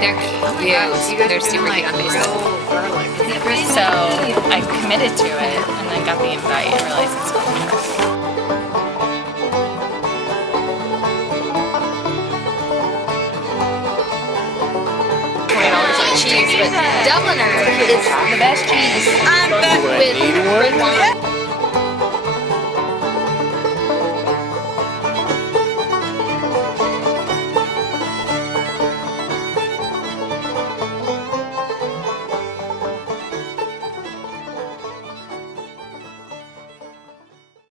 They're cute. They're super cute on Facebook. So I committed to it and then got the invite and realized it's cool. Cheese, but Dubliner is the best cheese with red wine.